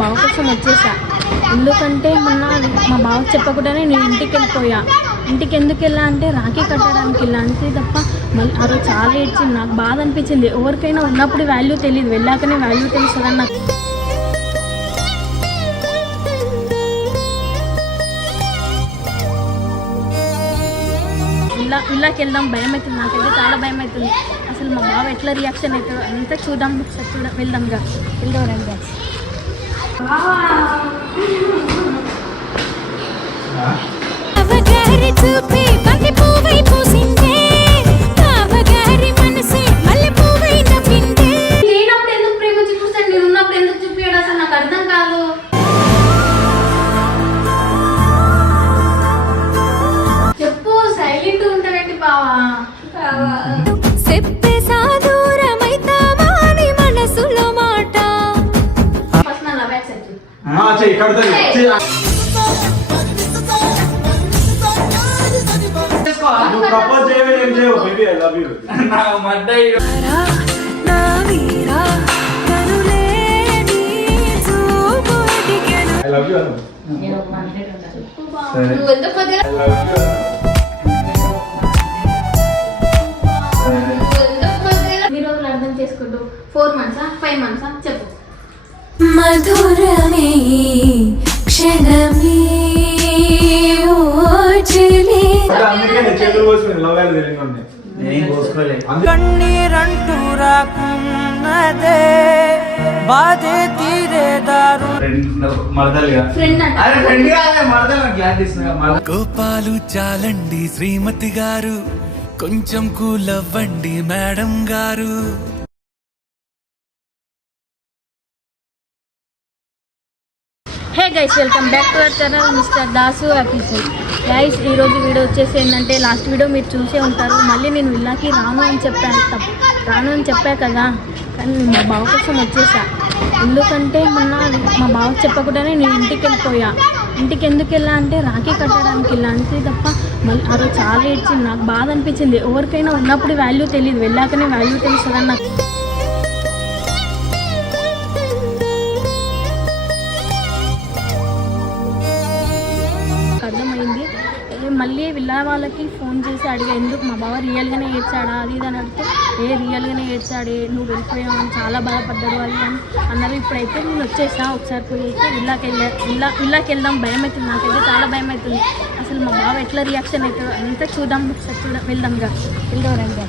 బావ కోసం వచ్చేసా. ఎందుకంటే మొన్న మా బావ చెప్పకుండానే నేను ఇంటికి వెళ్ళిపోయా. ఇంటికి ఎందుకు వెళ్ళా అంటే రాఖీ కట్టడానికి వెళ్ళా. అంతే తప్ప మళ్ళీ ఆ రోజు చాలా ఏడ్చింది. నాకు బాధ అనిపించింది. ఎవరికైనా ఉన్నప్పుడు వాల్యూ తెలియదు వెళ్ళాకనే వాల్యూ తెలుస్తుందని నాకు ఇలా ఇలాకి వెళ్దాం. భయం అవుతుంది నాకైతే చాలా భయం అవుతుంది అసలు మా బావ ఎట్లా రియాక్షన్ అవుతుందో అంతా చూద్దాం. ఒకసారి చూద్దాం వెళ్దాం గా వెళ్దాం రండి. Wow. Have a to pay, but the poor way. కడతాను చెయ్యి. నువ్వు ప్రపోజ్ చేయవే ఏం చేయవు. బేబీ ఐ లవ్ యూ నా ఐ లవ్ యూ అను. సరే. నువ్వు ఎంత ఐ లవ్ యూ ఫోర్ మంత్సా ఫైవ్ మంత్సా చెప్పు. మధురమే క్షణమే కన్నీరంటూ రాకున్నదే బాధే తీరేదారు చాలండి శ్రీమతి గారు కొంచెం కూలవ్వండి మేడం గారు. Hey guys welcome back to our channel mister Dasu episode guys ఈరోజు వీడియో వచ్చేసి ఏంటంటే లాస్ట్ వీడియో మీరు చూసే ఉంటారు. మళ్ళీ నేను ఇలాకి రాను అని చెప్పాను. తప్ప రాను అని చెప్పా కదా. కానీ మా బావ కోసం వచ్చేసా. ఎందుకంటే మొన్న మా బావకు చెప్పకుండానే నేను ఇంటికి వెళ్ళిపోయా. ఇంటికి ఎందుకు వెళ్ళా అంటే రాఖీ కట్టడానికి వెళ్ళా. అంతే తప్ప మళ్ళీ ఆ రోజు చాలా ఏడ్చింది. నాకు బాధ అనిపించింది. ఎవరికైనా ఉన్నప్పుడు వాల్యూ తెలియదు వెళ్ళాకనే వాల్యూ తెలుస్తుందని నాకు మళ్ళీ విల్లా వాళ్ళకి ఫోన్ చేసి అడిగా ఎందుకు మా బావ రియల్గానే ఏడ్చాడా? అది ఇది అని అడిగితే ఏ రియల్గానే ఏడ్చాడే? నువ్వు వెళ్ళిపోయావు అని చాలా బాధపడ్డాడు వాళ్ళు అని అన్నారు. ఇప్పుడైతే నేను వచ్చేసా ఒకసారి పోయి అయితే విల్లాకి వెళ్ళా విల్లా విల్లాకి వెళ్దాం భయం అవుతుంది నాకైతే చాలా భయం అవుతుంది అసలు మా బావ ఎట్లా రియాక్షన్ అవుతుందో అంతా చూద్దాం ఒకసారి చూడ వెళ్దాం గా. వెళ్దాం రండి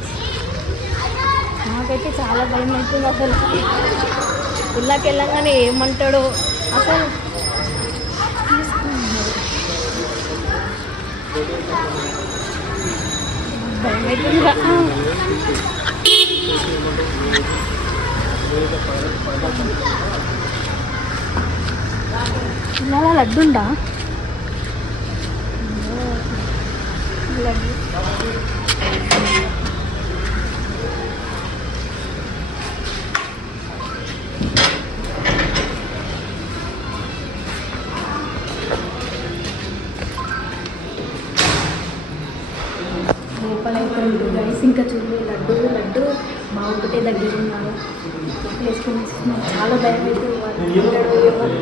నాకైతే చాలా భయం అవుతుంది అసలు. విల్లాకి వెళ్ళంగానే ఏమంటాడో. అసలు పిల్లల లడ్డుండా లోపలైతే గైస్ ఇంకా చూడు లడ్డు లడ్డు. మా ఒకటే దగ్గర ఉన్నారు వేసుకొని నాకు చాలా భయం అయితే వాళ్ళు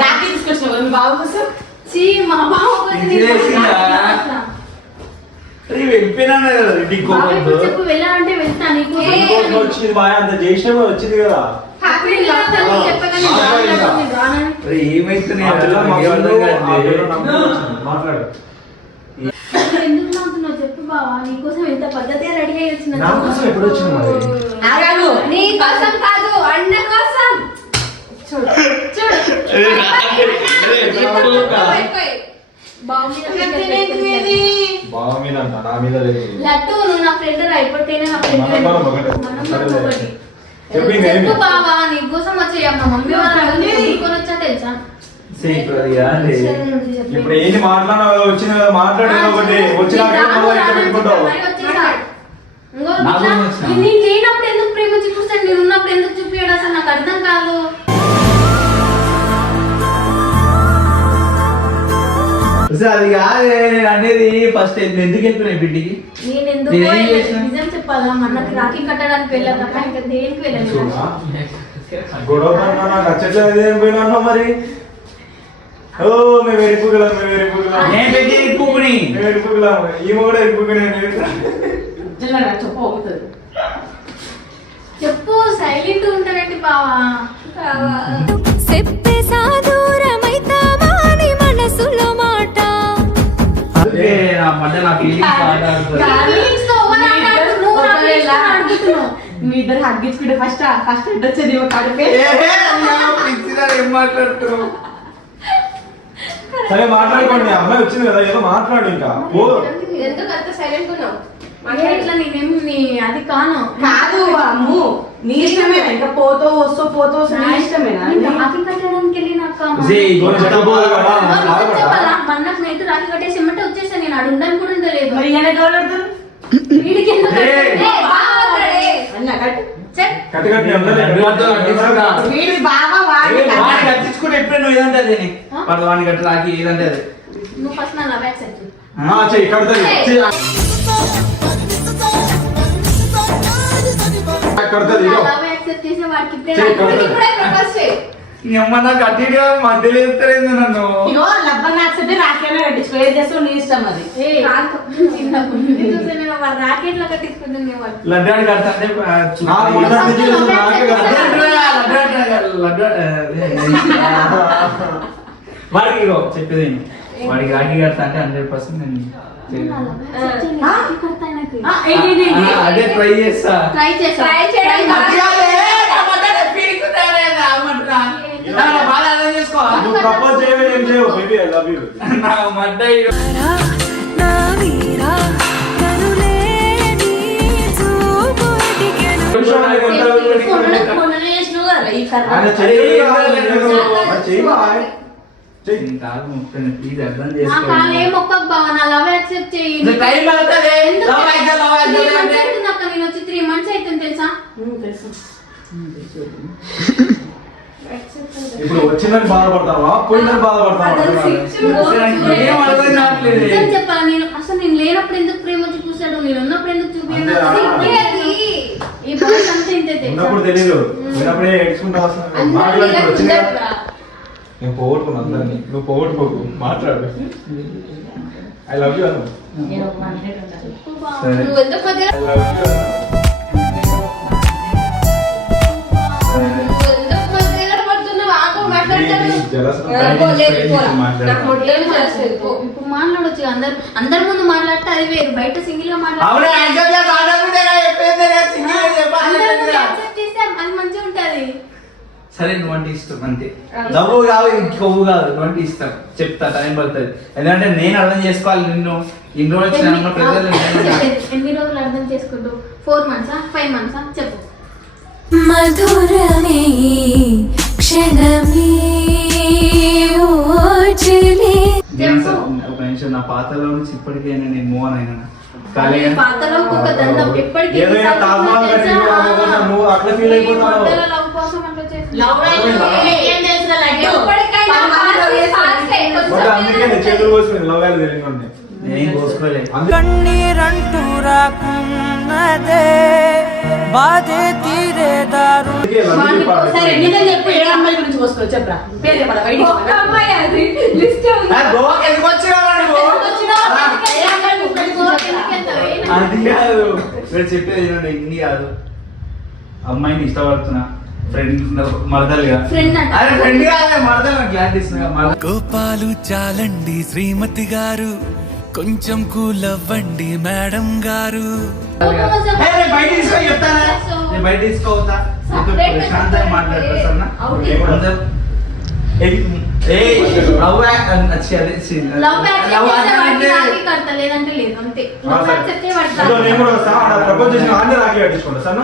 ఏం తీసుకొచ్చినావు మా బావ కోసం? చీ మా బావ. చెప్పు వెళ్ళాలంటే వెళ్తా నీకు ఇంకోటి వచ్చింది బాగా అంత చేసినా వచ్చింది కదా. మాట్లాడు. ఎందుకు చెప్పు బావా నీకోసం ఎంత పద్ధతిగా రెడీ వచ్చిన నా కోసం కాదు అన్న చూడు లడ్డు నువ్వు నా ఫ్రెండ్ రా ఇప్పటికైనా నా ఫ్రెండ్ మనం మనం ఒకటే. మనం ఒకటి చెప్పింది ఏమి? చెప్పు బావా నీ కోసం వచ్చాయి మా మమ్మీ వాళ్ళు తీసుకొని వచ్చా తెలుసా ఇప్పుడు ఏంటి మాట్లాడినా వచ్చిన మాట్లాడేది ఒకటి వచ్చినాక ఏం మళ్ళా ఇక్కడ పెట్టుకుంటావు మరి వచ్చేసా. ఇంకో నాకు ఇట్లా, వచ్చినా. నేను లేనప్పుడు ఎందుకు ప్రేమ చూపిస్తాడు నేను ఉన్నప్పుడు ఎందుకు చూపించాడు అసలు నాకు అర్థం కాదు అది కాదే నేను అనేది ఫస్ట్ ఎందుకు వెళ్ళిపోయినాయి బిడ్డికి? నేను ఎందుకు? నిజం చెప్పాలా? మనకి రాఖీ కట్టడానికి వెళ్ళాను తప్ప ఇంకా దేనికి చూడా? గొడవ పడినా నాకు ఏం పోయినా మరి? ఓ మేము ఎరిపుగలం మేము ఎరిపుగలం నేను పెట్టి మేము ఎరిపుగలం ఈమె కూడా ఎరిపుకునే చిన్నగా చెప్పు అవుతుంది. చెప్పు సైలెంట్ ఉంటానండి బావా. చెప్పేసా మీ ఇద్దరు హగ్గించుకుంటే ఫస్ట్ ఫస్ట్ హెడ్ వచ్చేది ఒక కడిపే ఏం మాట్లాడుతున్నావు? సరే మాట్లాడుకోండి. అమ్మాయి వచ్చింది కదా ఏదో మాట్లాడు ఇంకా. ఎందుకు అంత సైలెంట్ ఉన్నావు? ఇట్లా నేనేం నీ అది కాను. కాదు అమ్ము. నీ ఇష్టమే ఇంకా పోతో వస్తూ పోతో వస్తూ నీ ఇష్టమేనా? రాఖీ కట్టడానికి వెళ్ళినాక చెప్పాలా? రాఖీ కట్టేసి వచ్చేసాను నేను అడు ఉండని కూడా ఉండలేదు. మరి ఈయన? వీడికి ఎందుకు కట్టు. రాకి ఏదంటే అది నువ్వు ఫస్ట్ నా లవ్ యాక్సెప్ట్ చెయ్యి కడతాది ఏమన్నా కట్టిగా మధ్యలో ఎత్తలేదు నన్ను. ఇగో కట్టించుకో చేస్తావు? నీ ఇష్టం అది. రాకెట్లా కట్టించుకుంటుంది లడ్డాన్ని కడతాంటే నాకు నాకే. వాడికి ఇగో చెప్పేది. వాడికి రాఖీ కడతా అంటే హండ్రెడ్ పర్సెంట్ నేను అదే ట్రై చేస్తా. ట్రై చేసా ట్రై చేయడం ప్రపోజ్ ఏం చేయవు బేబీ ఐ లవ్ యూ నా మడ్డ ఈ. త్రీ మంత్స్ అవుతుంది తెలుసా. ఇప్పుడు వచ్చిందని బాధపడతావా? పోయిందని బాధపడతావా? చెప్పాలా నేను? అసలు నేను లేనప్పుడు ఎందుకు ప్రేమ చూపిస్తాడు నేను ఉన్నప్పుడు ఎందుకు చూపించాడు అంతేనా? నేను పోగొట్టుకున్నా అందరినీ. నువ్వు పోగొట్టుకోకు మాట్లాడు. I love you Anu. ఇప్పుడు మాట్లాడొచ్చు అందరు అందరి ముందు మాట్లాడితే అది వేరు. బయట సింగిల్గా సరే నువ్వు అంటే ఇష్టం అంతే. నవ్వు కాదు కొవ్వు కాదు నువ్వు అంటే ఇష్టం. చెప్తా టైం పడుతుంది. ఎందుకంటే నేను అర్థం చేసుకోవాలి నిన్ను. ఇన్ని రోజులు వచ్చిన ప్రజలు. ఎన్ని రోజులు అర్థం చేసుకుంటూ ఫోర్ మంత్సా ఫైవ్ మంత్సా చెప్పు. మధురమే క్షణమే ఒక నిమిషం నా పాతలో నుంచి ఇప్పటికైనా నేను మూవ్ అయినా. పాతలో ఒక్కొక్క దండం ఎప్పటికీ అట్లా feel ఈ అయిపోతున్నావు. మధ్యలో love కోసం అట్లా చేస్తున్నావు. లవ్ కన్నీరంటూ రాకున్నదే బాధే తీరేదారు చెప్పరా? అది కాదు. చెప్పేది ఇన్ని కాదు అమ్మాయిని ఇష్టపడుతున్నా. గోపాలు చాలండి శ్రీమతి గారు. కొంచెం కూలవ్వండి మేడం గారు. ప్రపోజ్ చేసిన ఆంధ్ర రాకి పట్టించుకోండి సార్